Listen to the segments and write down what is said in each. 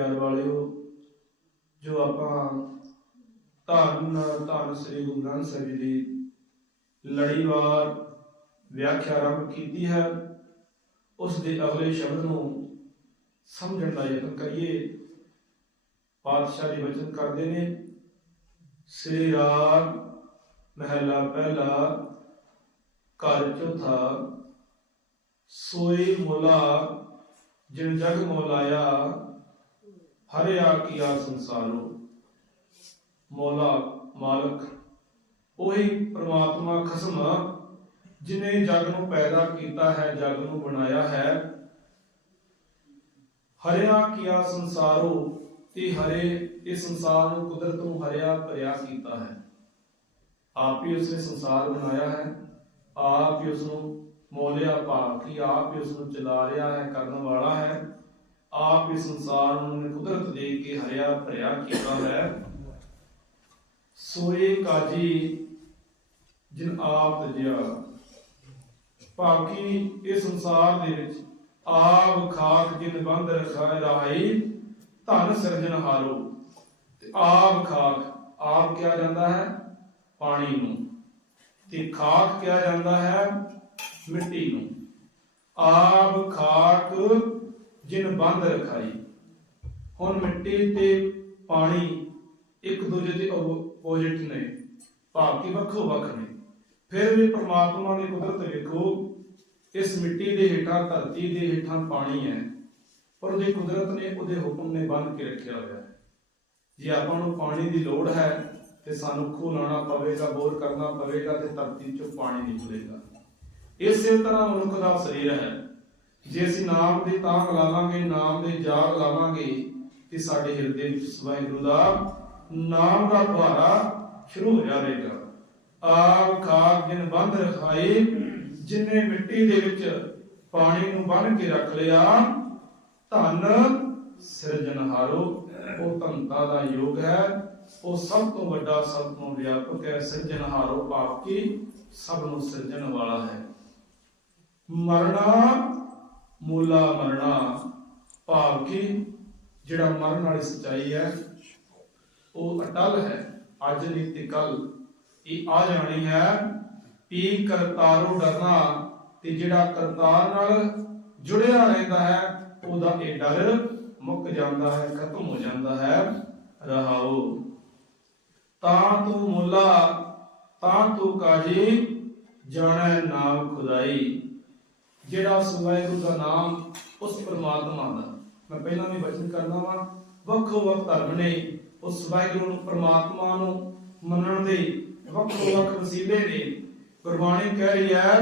ਪਿਆਰ ਵਾਲਿਓ, ਜੋ ਆਪਾਂ ਧੰਨ ਧੰਨ ਸ੍ਰੀ ਗੁਰੂ ਗ੍ਰੰਥ ਸਾਹਿਬ ਜੀ ਦੀ ਲੜੀਵਾਰ ਵਿਆਖਿਆ ਆਰੰਭ ਕੀਤੀ ਹੈ, ਉਸ ਦੇ ਅਗਲੇ ਸ਼ਬਦ ਨੂੰ ਸਮਝਣ ਦਾ ਯਤਨ ਕਰੀਏ। ਪਾਤਸ਼ਾਹ ਜੀ ਵਚਨ ਕਰਦੇ ਨੇ, ਸ੍ਰੀ ਰਾਗ ਮਹਿਲਾ ਪਹਿਲਾ, ਘਰ ਚੌਥਾ ਸੋਈ ਮੁਲਾ, ਜਿਨ ਜਗ ਮੋਲਾਇਆ ਹਰਿਆ ਕੀਆ ਸੰਸਾਰੋ, ਮੌਲਾ ਮਾਲਕ, ਉਹੀ ਪ੍ਰਮਾਤਮਾ ਖਸਮ, ਜਿਨੇ ਜਗ ਨੂੰ ਪੈਦਾ ਕੀਤਾ ਹੈ, ਜਗ ਨੂੰ ਬਣਾਇਆ ਹੈ। ਹਰਿਆ ਕੀਆ ਸੰਸਾਰੋ, ਤੇ ਹਰੇ ਇਸ ਸੰਸਾਰ ਨੂੰ ਕੁਦਰਤ ਨੂੰ ਹਰਿਆ ਭਰਿਆ ਕੀਤਾ ਹੈ। ਆਪ ਹੀ ਉਸਨੇ ਸੰਸਾਰ ਬਣਾਇਆ ਹੈ, ਆਪ ਹੀ ਉਸ ਨੂੰ ਮੋਲਿਆ ਭਾਵ ਕਿ, ਆਪ ਹੀ ਉਸ ਨੂੰ ਚਲਾ ਰਿਹਾ ਹੈ, ਕਰਨ ਵਾਲਾ ਹੈ। ਆਪ ਹੀ ਸੰਸਾਰ ਨੂੰ ਉਹਨੇ ਕੁਦਰਤ ਦੇ ਕੇ ਹਰਿਆ ਭਰਿਆ ਕੀਤਾ ਹੈ। ਸੋਏ ਕਾਜੀ ਜਿਨ ਆਪ ਤਜਿਆ ਭਾਵ ਇਹ ਸੰਸਾਰ ਦੇ ਵਿੱਚ ਆਪ ਖਾਕ ਜਿਨ ਬੰਦ ਰਖਾਇ ਰਾਹੀ, ਧਨ ਸਿਰਜਣਹਾਰੋ ਤੇ ਆਪ ਖਾਕ ਆਪ ਕਿਹਾ ਜਾਂਦਾ ਹੈ ਪਾਣੀ ਨੂੰ। ਤੇ ਖਾਕ ਕਿਹਾ ਜਾਂਦਾ ਹੈ ਮਿੱਟੀ ਨੂੰ। ਆਪ ਖਾਕ ਜਿਨ ਬੰਦ ਰਖਾਈ। ਹੁਣ ਮਿੱਟੀ ਤੇ ਪਾਣੀ ਇੱਕ ਦੂਜੇ ਦੇ ਆਪੋਜ਼ਿਟ ਨੇ। ਭਾਵ ਕਿ ਵੱਖੋ ਵੱਖ ਨੇ। ਫਿਰ ਵੀ ਪ੍ਰਮਾਤਮਾ ਦੀ ਕੁਦਰਤ ਵੇਖੋ, ਇਸ ਮਿੱਟੀ ਦੇ ਹੇਠਾਂ, ਧਰਤੀ ਦੇ ਹੇਠਾਂ ਪਾਣੀ ਹੈ। ਪਰ ਉਹਦੀ ਕੁਦਰਤ ਨੇ ਉਹਦੇ ਹੁਕਮ ਨੇ ਬੰਨ ਕੇ ਰੱਖਿਆ ਹੋਇਆ ਹੈ। ਜੇ ਆਪਾਂ ਨੂੰ ਪਾਣੀ ਦੀ ਲੋੜ ਹੈ, ਤੇ ਸਾਨੂੰ ਖੂਹ ਲਾਉਣਾ ਪਵੇਗਾ, ਬੋਰ ਕਰਨਾ ਪਵੇਗਾ, ਤੇ ਧਰਤੀ ਚੋਂ ਪਾਣੀ ਨਿਕਲੇਗਾ। ਇਸੇ ਤਰ੍ਹਾਂ ਮਨੁੱਖ ਦਾ ਸਰੀਰ ਹੈ। ਜੇ ਅਸੀਂ ਨਾਮ ਦੀ ਤਾਂਗ ਲਾਵਾਂਗੇ, ਨਾਮ ਦੇ ਜਾਗ ਲਾਵਾਂਗੇ, ਤੇ ਸਾਡੇ ਹਿਰਦੇ ਵਿੱਚ ਵਾਹਿਗੁਰੂ ਦਾ ਨਾਮ ਦਾ ਫੁਹਾਰਾ ਸ਼ੁਰੂ ਹੋ ਜਾਵੇਗਾ। ਆਪ ਖਾਕ ਜਿਨ ਬੰਦ ਰਖਾਈ ਜਿਨੇ ਮਿੱਟੀ ਦੇ ਵਿੱਚ ਪਾਣੀ ਨੂੰ ਬੰਨ ਕੇ ਰੱਖ ਲਿਆ, ਧਨ ਸਿਰਜਣਹਾਰੋ ਉਹ ਧੰਤਾ ਦਾ ਯੋਗ ਹੈ। ਉਹ ਸਭ ਤੋਂ ਵੱਡਾ, ਸਭ ਤੋਂ ਵਿਆਪਕ ਹੈ। ਸਿਰਜਣਹਾਰੋ ਭਾਵ ਕਿ? ਸਭ ਨੂੰ ਸਿਰਜਣ ਵਾਲਾ ਹੈ। ਮਰਨਾ ਮੂਲਾ ਮਰਨਾ ਭਾਵ ਕਿ ਜਿਹੜਾ ਮਰਨ ਵਾਲੀ ਸਚਾਈ ਹੈ, ਉਹ ਅਟਲ ਹੈ। ਅੱਜ ਨਹੀਂ ਤੇ ਕੱਲ ਇਹ ਆ ਜਾਣੀ ਹੈ ਪੀ ਕਰਤਾਰੋ ਡਰਨਾ ਤੇ ਜਿਹੜਾ ਕਰਤਾਰ ਨਾਲ ਜੁੜਿਆ ਰਹਿੰਦਾ ਹੈ, ਉਹਦਾ ਇਹ ਡਰ ਮੁੱਕ ਜਾਂਦਾ ਹੈ, ਖਤਮ ਹੋ ਜਾਂਦਾ ਹੈ। ਰਹਾਓ। ਤਾਂ ਤੂੰ ਮੁੱਲਾ, ਤਾਂ ਤੂੰ ਕਾਜੀ, ਜਾਣੈ ਨਾਮ ਖੁਦਾਈ। ਜਿਹੜਾ ਵਾਹਿਗੁਰੂ ਦਾ ਨਾਮ ਉਸ ਪਰਮਾਤਮਾ ਦਾ। ਮੈਂ ਪਹਿਲਾਂ ਵੀ ਬਚਨ ਕਰਨਾ ਵਾਂ ਵੱਖੋ ਵੱਖ ਧਰਮ ਨੇ ਉਸ ਵਾਹਿਗੁਰੂ ਨੂੰ ਪਰਮਾਤਮਾ ਨੂੰ ਮੰਨਣ ਦੇ ਵੱਖੋ ਵੱਖ ਵਸੀਲੇ ਨੇ। ਗੁਰਬਾਣੀ ਕਹਿ ਰਹੀ ਹੈ,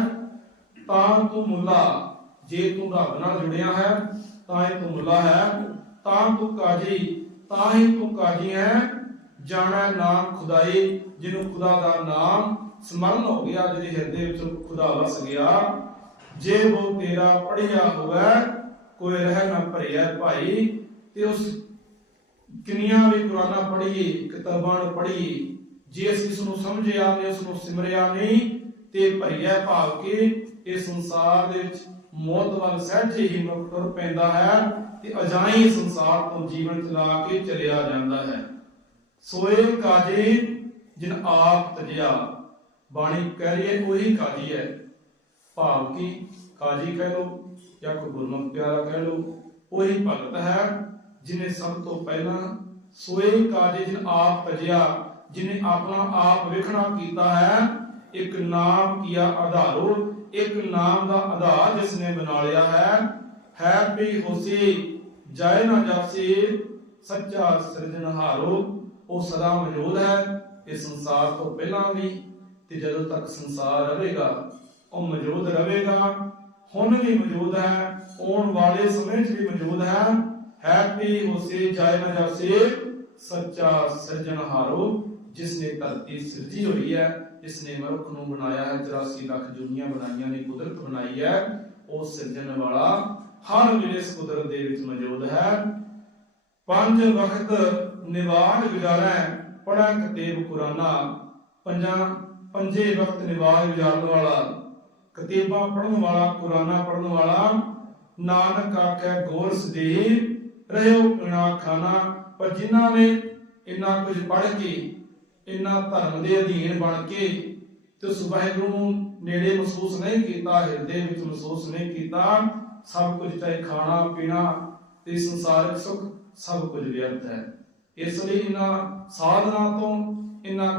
ਤਾਂ ਤੂੰ ਮੁੱਲਾ, ਜੇ ਤੂੰ ਰੱਬ ਨਾਲ ਜੁੜਿਆ ਹੈ, ਤਾਂ ਹੀ ਤੂੰ ਮੁੱਲਾ ਹੈ। ਤਾਂ ਤੂੰ ਕਾਜੀ, ਤਾਂ ਹੀ ਤੂੰ ਕਾਜੀ ਹੈ। ਜਾਣਾ ਨਾਮ ਖੁਦਾਈ, ਜਿਹਨੂੰ ਖੁਦਾ ਦਾ ਨਾਮ ਸਮਰਨ ਹੋ ਗਿਆ, ਜਿਹਦੇ ਹਿਰਦੇ ਵਿੱਚ ਖੁਦਾ ਵਸ ਗਿਆ। ਜੇ ਉਹ ਤੇਰਾ ਪੜਿਆ ਹੋਵੇ, ਕੋਈ ਰਹਿ ਨਾ ਭਰਿਆ ਭਾਈ, ਤੇ ਉਸ ਕਿੰਨੀਆਂ ਵੀ ਕੁਰਾਨਾਂ ਪੜ੍ਹੀਏ, ਕਿਤਾਬਾਂ ਪੜ੍ਹੀਏ, ਜੇ ਅਸੀਂ ਇਸ ਨੂੰ ਸਮਝਿਆ ਨਹੀਂ, ਉਸ ਨੂੰ ਸਿਮਰਿਆ ਨਹੀਂ, ਤੇ ਭਰਿਆ ਭਾਵ ਕਿ ਇਹ ਸੰਸਾਰ ਦੇ ਵਿੱਚ ਮੌਤ ਵੱਲ ਸਹਿਜੇ ਹੀ ਮਨੁੱਖ ਤੁਰ ਪੈਂਦਾ ਹੈ, ਤੇ ਅਜਾਈ ਸੰਸਾਰ ਤੋਂ ਜੀਵਨ ਚਲਾ ਕੇ ਚਲਿਆ ਜਾਂਦਾ ਹੈ। ਸੋਏ ਕਾਜੇ ਜਿਨ ਆਪ ਤਜਿਆ, ਬਾਣੀ ਕਹਿ ਰਹੀ ਹੈ, ਉਹੀ ਕਾਜੀ ਹੈ। ਭਾਵ ਕਿ ਕਾਜੀ ਕਹਿ ਲੋ ਜਾਂ ਕੋਈ ਗੁਰਮੁਖ ਪਿਆਰਾ ਕਹਿ ਲੋ ਉਹੀ ਭਗਤ ਹੈ ਜਿਨੇ ਸਭ ਤੋਂ ਪਹਿਲਾਂ ਸੋਏ ਕਾਜੀ ਜਿਨ ਆਪ ਤਜਿਆ ਜਿਨੇ ਆਪਣਾ ਆਪ ਵੇਖਣਾ ਕੀਤਾ ਹੈ। ਇੱਕ ਨਾਮ ਕੀਆ ਆਧਾਰੋ, ਇੱਕ ਨਾਮ ਦਾ ਆਧਾਰ ਜਿਸ ਨੇ ਬਣਾ ਲਿਆ ਹੈ। ਹੈ ਵੀ ਹੋਸੀ, ਜਾਏ ਨਾ ਜਾਸੀ ਸੱਚਾ ਸਿਰਜਣਹਾਰੋ ਉਹ ਸਦਾ ਮੌਜੂਦ ਹੈ ਇਸ ਸੰਸਾਰ ਤੋਂ ਪਹਿਲਾਂ ਵੀ ਤੇ ਜਦੋਂ ਤੱਕ ਸੰਸਾਰ ਰਹੇਗਾ ਉਹ ਮੌਜੂਦ ਰਹੇਗਾ। ਹੁਣ ਵੀ ਮੌਜੂਦ ਹੈ, ਆਉਣ ਵਾਲੇ ਸਮੇਂ 'ਚ ਵੀ ਮੌਜੂਦ ਹੈ। ਹੈਪੀ ਹੋਸੇ ਜਾਏ ਨਾ ਜਾਸੇ, ਸੱਚਾ ਸਿਰਜਣਹਾਰੋ ਜਿਸ ਨੇ ਧਰਤੀ ਸਿਰਜੀ ਹੋਈ ਹੈ ਜਿਸ ਨੇ ਮਨੁੱਖ ਨੂੰ ਬਣਾਇਆ ਹੈ 84 ਲੱਖ ਦੁਨੀਆਂ ਬਣਾਈਆਂ ਨੇ, ਕੁਦਰਤ ਬਣਾਈ ਹੈ, ਉਹ ਸਿਰਜਣ ਵਾਲਾ ਹਰ ਵੇਲੇ ਇਸ ਕੁਦਰਤ ਦੇ ਵਿੱਚ ਮੌਜੂਦ ਹੈ। ਪੰਜ ਵਕਤ ਨਿਵਾਜ ਗੁਜ਼ਾਰੈ ਪੜਾ ਕਤੇਬ ਕੁਰਾਨਾ ਪੰਜਾਂ ਪੰਜੇ ਵਕਤ ਨਿਵਾਜ ਗੁਜ਼ਾਰਨ ਵਾਲਾ ਕਤੇਬਾਂ ਪੜਨ ਵਾਲਾ ਕੁਰਾਨਾ ਪੜਨ ਵਾਲਾ, ਨਾਨਕ ਆਖੈ ਗੋਰਸ ਦੇ ਰਹਿਓ ਪੀਣਾ ਖਾਣਾ। ਪਰ ਜਿਨ੍ਹਾਂ ਨੇ ਇੰਨਾ ਕੁਝ ਪੜ੍ਹ ਕੇ, ਇੰਨਾ ਧਰਮ ਦੇ ਅਧੀਨ ਬਣ ਕੇ ਤੇ ਉਸ ਨੂੰ ਨੇੜੇ ਮਹਿਸੂਸ ਨਹੀਂ ਕੀਤਾ, ਹਿਰਦੇ ਵਿੱਚ ਮਹਿਸੂਸ ਨਹੀਂ ਕੀਤਾ, ਸਭ ਕੁਝ ਚਾਹੇ ਖਾਣਾ, ਪੀਣਾ ਤੇ ਸੰਸਾਰਿਕ ਸੁੱਖ ਸਭ ਕੁਝ ਵਿਅਰਥ ਹੈ। ਇਸ ਲਈ ਇਹਨਾਂ ਸਾਧਨਾ ਤੋਂ, ਇਹਨਾਂ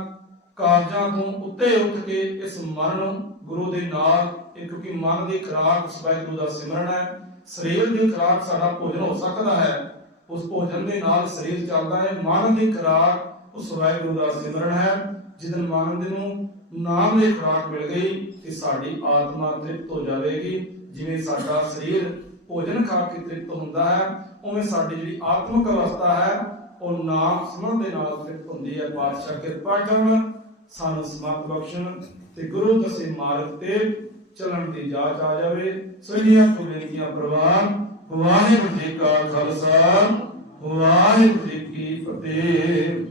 ਕਾਰਜਾਂ ਤੋਂ ਉੱਤੇ ਉੱਠ ਕੇ ਇਸ ਮਨ ਨੂੰ ਗੁਰੂ ਦੇ ਨਾਲ ਇਹ ਕਿਉਂਕਿ ਮਨ ਦੀ ਖੁਰਾਕ ਉਸ ਵਾਹਿਗੁਰੂ ਦਾ ਸਿਮਰਨ ਹੈ, ਸਰੀਰ ਦੀ ਖੁਰਾਕ ਸਾਡਾ ਭੋਜਨ ਹੋ ਸਕਦਾ ਹੈ, ਉਸ ਭੋਜਨ ਦੇ ਨਾਲ ਸਰੀਰ ਚੱਲਦਾ ਹੈ, ਮਨ ਦੀ ਖੁਰਾਕ ਉਸ ਵਾਹਿਗੁਰੂ ਦਾ ਸਿਮਰਨ ਹੈ ਜਿਦਨ ਮਨ ਦੇ ਨੂੰ ਨਾਮ ਦੀ ਖੁਰਾਕ ਮਿਲ ਗਈ ਕਿ ਸਾਡੀ ਆਤਮਾ ਤ੍ਰਿਪਤ ਹੋ ਜਾਵੇਗੀ। ਜਿਵੇਂ ਸਾਡਾ ਸਰੀਰ ਭੋਜਨ ਖਾ ਕੇ ਤ੍ਰਿਪਤ ਹੁੰਦਾ ਹੈ, ਉਵੇਂ ਸਾਡੀ ਜਿਹੜੀ ਆਤਮਿਕ ਅਵਸਥਾ ਹੈ, ਉਹ ਨਾਮ ਸਿਮਰਨ ਦੇ ਨਾਲ ਤ੍ਰਿਪਤ ਹੁੰਦੀ ਹੈ। ਪਾਤਸ਼ਾਹ ਕਿਰਪਾ ਕਰਨ ਸਾਨੂੰ ਸਮਤ ਬਖਸ਼ਣ ਤੇ ਗੁਰੂ ਦਸੇ ਮਾਰਗ ਤੇ ਚੱਲਣ ਦੀ ਜਾਚ ਆ ਜਾਵੇ। ਸੋਹੀਆਂ ਬੇਨਤੀਆਂ ਪ੍ਰਵਾਨ ਵਾਹਿਗੁਰੂ ਜੀ ਕਾ ਖਾਲਸਾ, ਵਾਹਿਗੁਰੂ ਜੀ ਕੀ ਫਤਿਹ।